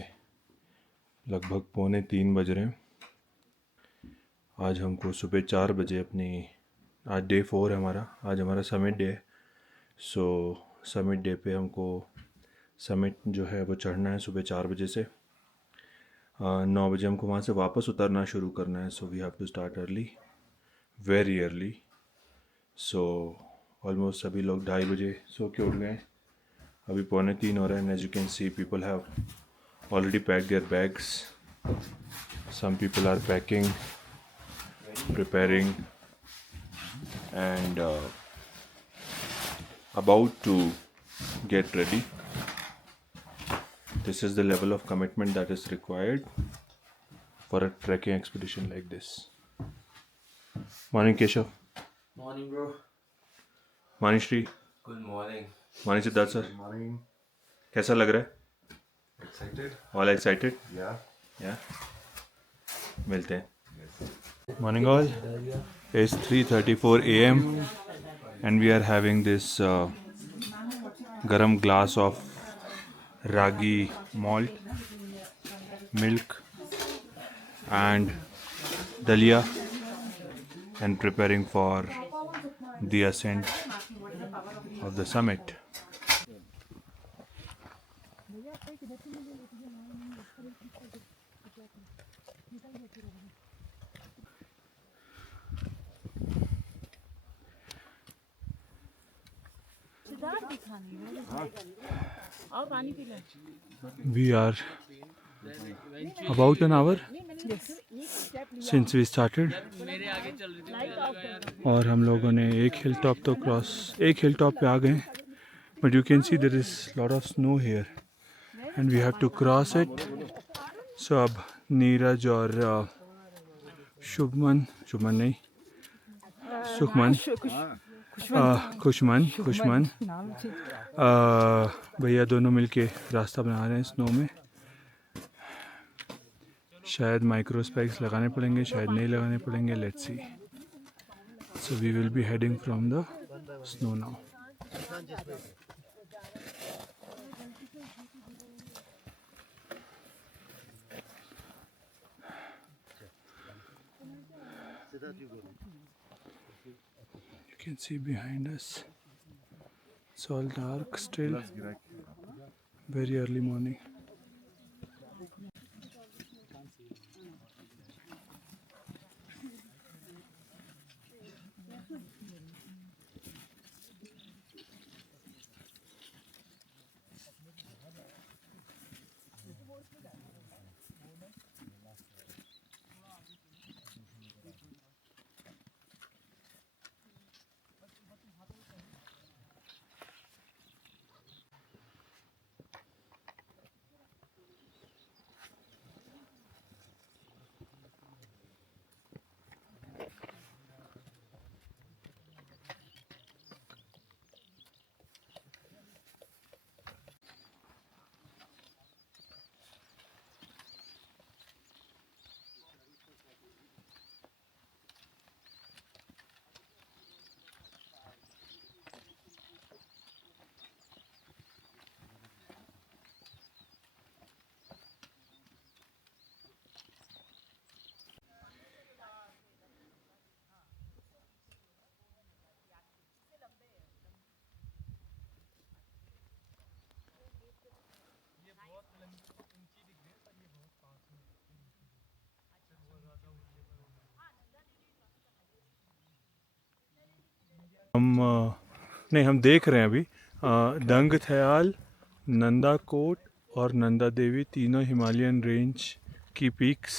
लगभग 2:45 बज रहे हैं। आज हमको सुबह 4 बजे आज डे 4 है हमारा, आज हमारा समिट डे है। सो समिट डे पे हमको समिट जो है वो चढ़ना है सुबह 4 बजे से। 9 बजे हमको वहाँ से वापस उतरना शुरू करना है। So we have to start early, very early. So almost सभी लोग 2:30 बजे सो के उठ गए। अभी 2:45 हो रहा है। As you can see people have already packed their bags. Some people are packing, preparing, and about to get ready. This is the level of commitment that is required for a trekking expedition like this. Morning Keshav. Morning, bro. Morning Shri. Good morning. Morning Siddharth sir. Morning. कैसा लग रहा है? Excited? All excited? Yeah. मिलते हैं। Morning all. It's 3:34 a.m. and we are having this garam glass of ragi malt, milk and dalia and preparing for the ascent of the summit. We are about an hour since we started और हम लोगों ने एक hill top पे आ गए, but you can see there is lot of snow here and we have to cross it. So अब नीरज और खुशमन भैया दोनों मिलके रास्ता बना रहे हैं स्नो में। शायद माइक्रो स्पेक्स लगाने पड़ेंगे, शायद नहीं लगाने पड़ेंगे, let's see. So we will be heading from the snow now. You can see behind us, it's all dark still, very early morning. हम देख रहे हैं अभी दंग थयाल, नंदा कोट और नंदा देवी तीनों हिमालयन रेंज की पीक्स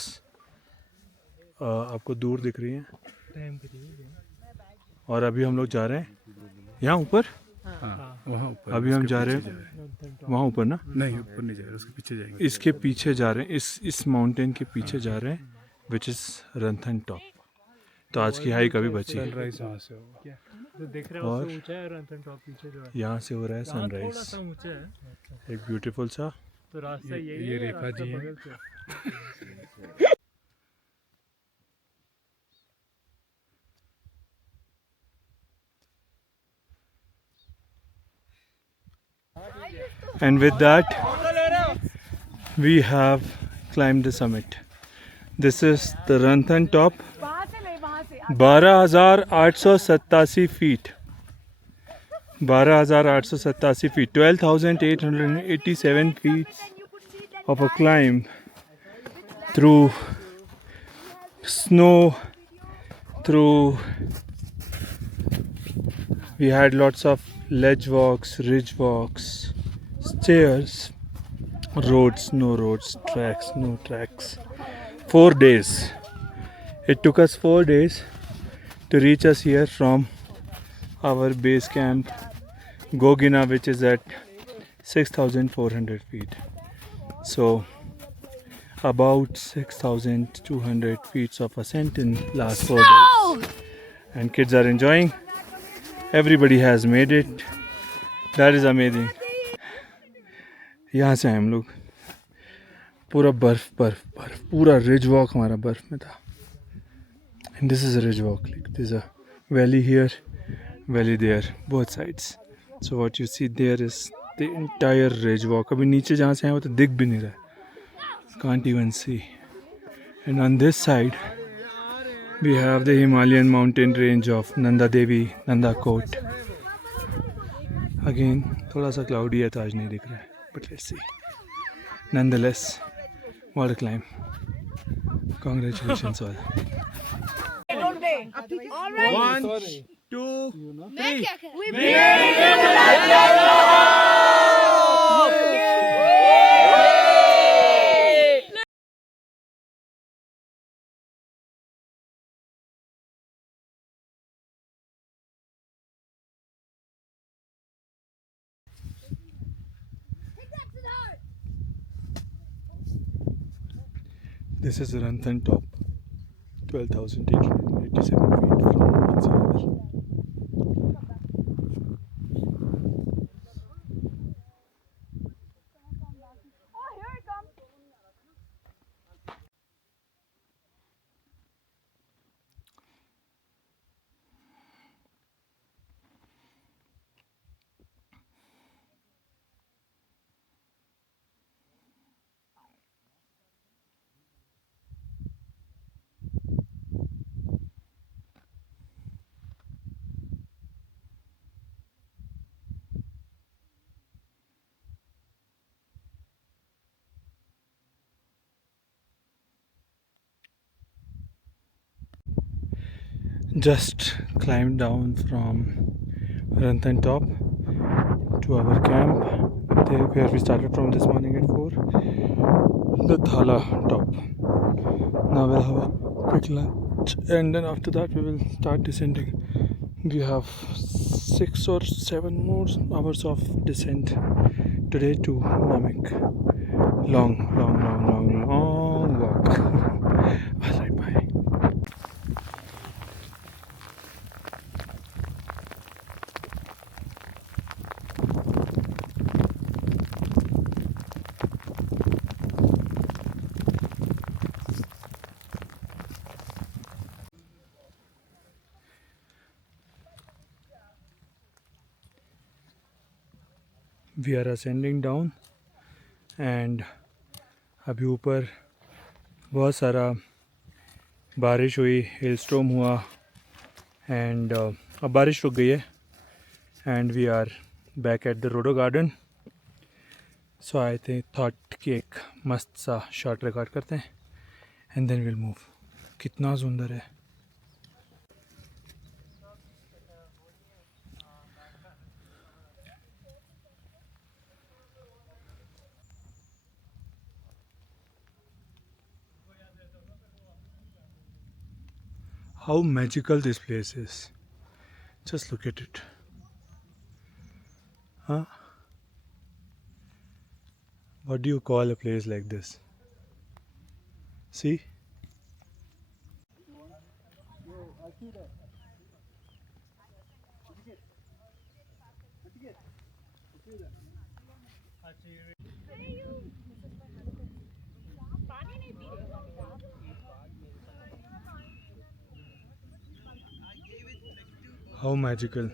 आपको दूर दिख रही हैं। और अभी हम लोग जा रहे हैं यहाँ ऊपर, वहाँ ऊपर। अभी हम जा रहे हैं वहाँ ऊपर ना, नहीं ऊपर नहीं जाएगा, उसके पीछे जाएंगे. इसके पीछे जा रहे हैं, इस माउंटेन के पीछे जा रहे हैं, विच इज़ रंथन टॉप. तो आज की हाइक अभी बची है. सनराइज वहाँ से होगा. जो देख रहे हो हो और- उससे ऊंचा है रंथन टॉप, पीछे जो है यहाँ से हो रहा है यहाँ थोड़ा सनराइज. सा ऊंचा है, एक ब्यूटीफुल सा. तो रास्ता यही ये है, रेखा रास्ता जी हैं. बगल से। And with that, we have climbed the summit. This is the Ranthan top. 12,887 feet. 12,887 feet. 12,887 feet of a climb through snow, through. We had lots of ledge walks, ridge walks, stairs, roads, no roads, tracks, no tracks. 4 days. It took us 4 days to reach us here from our base camp, Gogina, which is at 6,400 feet. So, about 6,200 feet of ascent in last 4 days. And kids are enjoying. Everybody has made it. That is amazing. यहाँ से आए हम लोग. पूरा बर्फ बर्फ बर्फ, पूरा रिज वॉक हमारा बर्फ में था. And this is a ridge walk. Like there's a valley here, valley there, both sides. So what you see there is the entire ridge walk. अभी नीचे जहाँ से आए वो तो दिख भी नहीं रहा. Can't even see. And on this side, we have the Himalayan mountain range of Nanda Devi, Nanda Kot. Again, थोड़ा सा cloudy है तो आज नहीं दिख रहा है. But let's see. Nonetheless, what a climb. Congratulations all. One, two, This is Ranthan top, 12,887 feet from sea level. Just climbed down from Ranthan top to our camp, there where we started from this morning at 4, the Thala top. Now we'll have a quick lunch and then after that we will start descending. We have 6 or 7 more hours of descent today to Namek. Long walk. Alright, bye. We are ascending down and अभी ऊपर बहुत सारा बारिश हुई, हिल storm हुआ and अब बारिश रुक गई है and we are back at the rhodo garden. So I thought कि एक मस्त सा शॉट रिकॉर्ड करते हैं एंड देन विल मूव. कितना सुंदर है. How magical this place is. Just look at it. Huh? What do you call a place like this? See? How magical.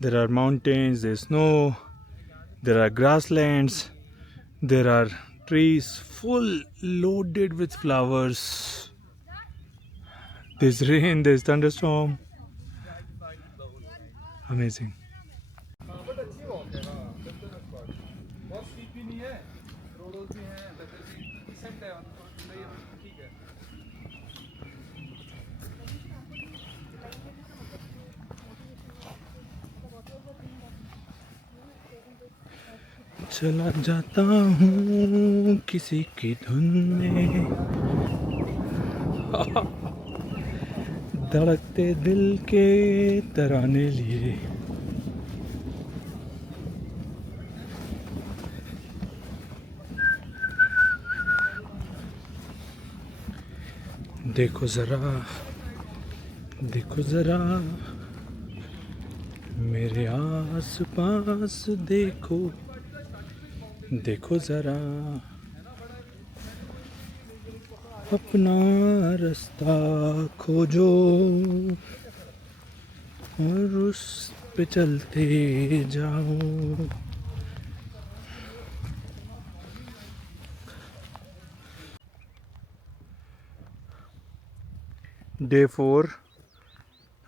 There are mountains, there's snow, there are grasslands, there are trees full loaded with flowers. There's rain, there's thunderstorm. Amazing. चला जाता हूँ किसी की धुन में, धड़कते दिल के तराने लिए। देखो ज़रा मेरे आस पास देखो, देखो ज़रा अपना रास्ता खोजो और उस पे चलते जाओ। Day 4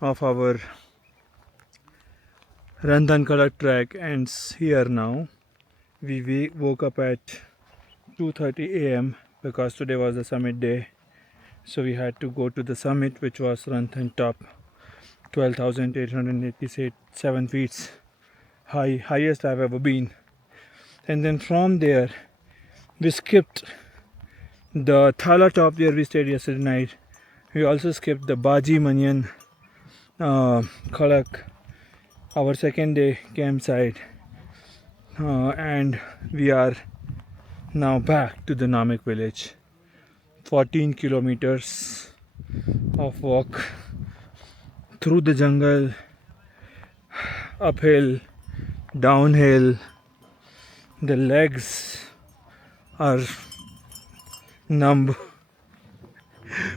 of our Randhankala trek ends here now. We woke up at 2:30 a.m. because today was the summit day. So we had to go to the summit, which was Ranthan top, 12,887 feet high, highest I've ever been. And then from there, we skipped the Thala top where we stayed yesterday night. We also skipped the Baji Manyan Khadak, our second day campsite. And we are now back to the Namak village. 14 kilometers of walk through the jungle, uphill, downhill. The legs are numb.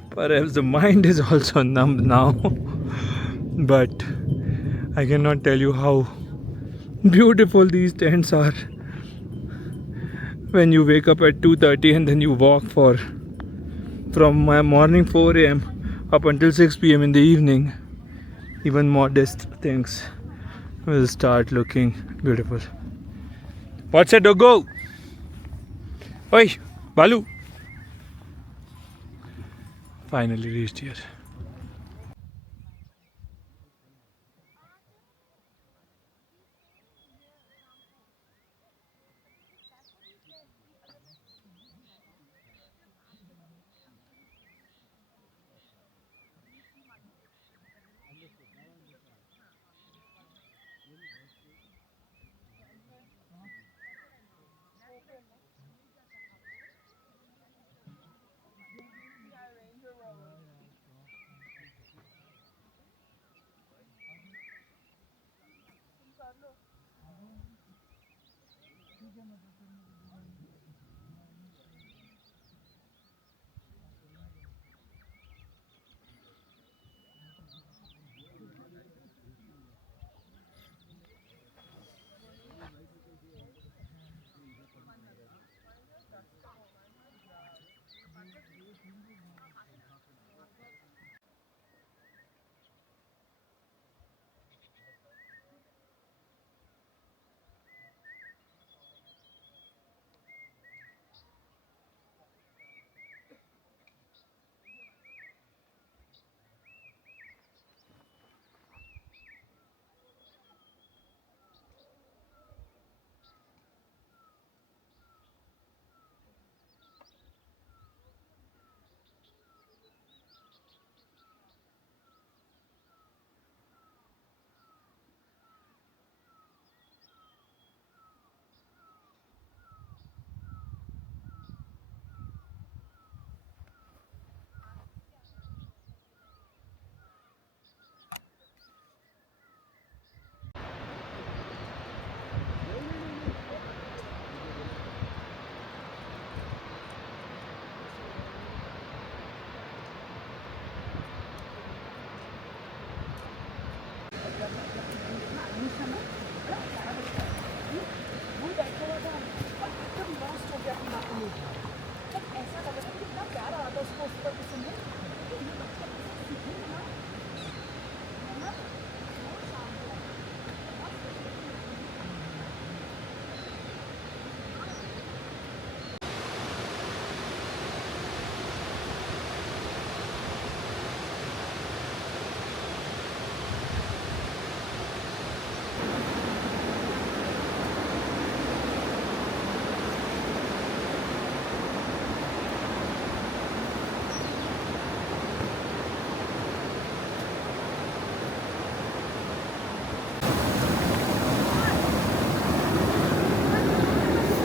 Perhaps the mind is also numb now. But I cannot tell you how beautiful these tents are. When you wake up at 2:30 and then you walk from morning 4 a.m. up until 6 p.m. in the evening, even modest things will start looking beautiful. What's a doggo? Oi, Balu. Finally reached here.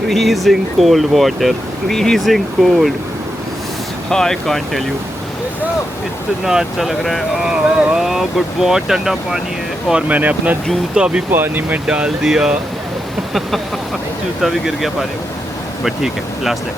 Freezing cold water, freezing cold. I can't tell you. इतना अच्छा लग रहा है, but बहुत ठंडा पानी है। और मैंने अपना जूता भी पानी में डाल दिया। जूता भी गिर गया पानी में, बट ठीक है, last leg.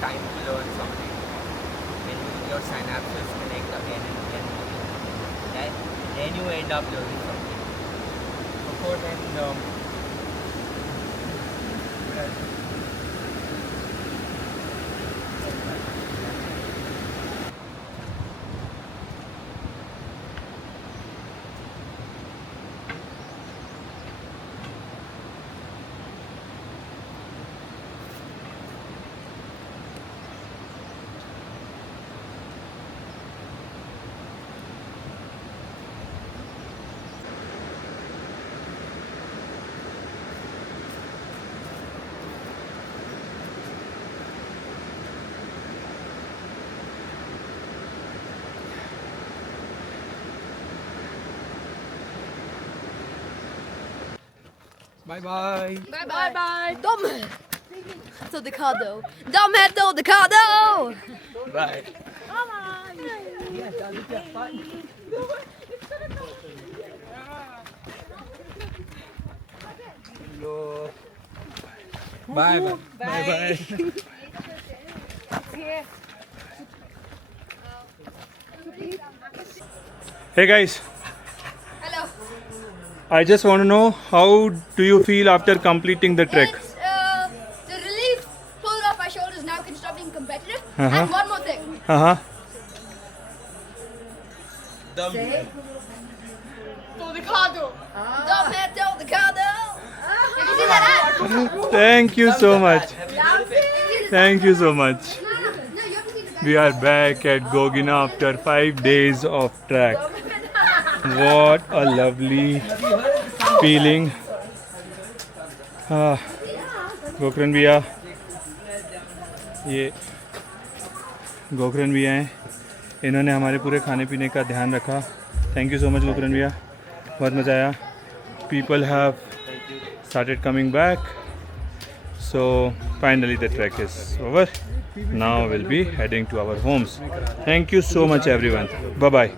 Time to learn something. When your synapses connect again and again, then you end up learning something. Of course, and bye bye. Bye bye bye. दम तो दिखा दो, दम है तो दिखा दो। bye. Bye bye bye. Hey guys, Hello. I just want to know, how do you feel after completing the trek? It's the relief pulled off my shoulders. Now I can stop being competitive. Uh-huh. And one more thing. Uh-huh. Say. To दिखा दो। दम है तो दिखा दो। Have you seen that? Thank you so much. Thank you so much. No, you haven't seen it. We are back at Gogina after 5 days of trek. What a lovely feeling. गोकरन भैया, ये गोकरन भैया हैं, इन्होंने हमारे पूरे खाने पीने का ध्यान रखा। थैंक यू सो मच गोकरन भैया, बहुत मज़ा आया। People have started coming back. So finally the trek is over. Now we'll be heading to our homes. Thank you so much everyone. Bye bye.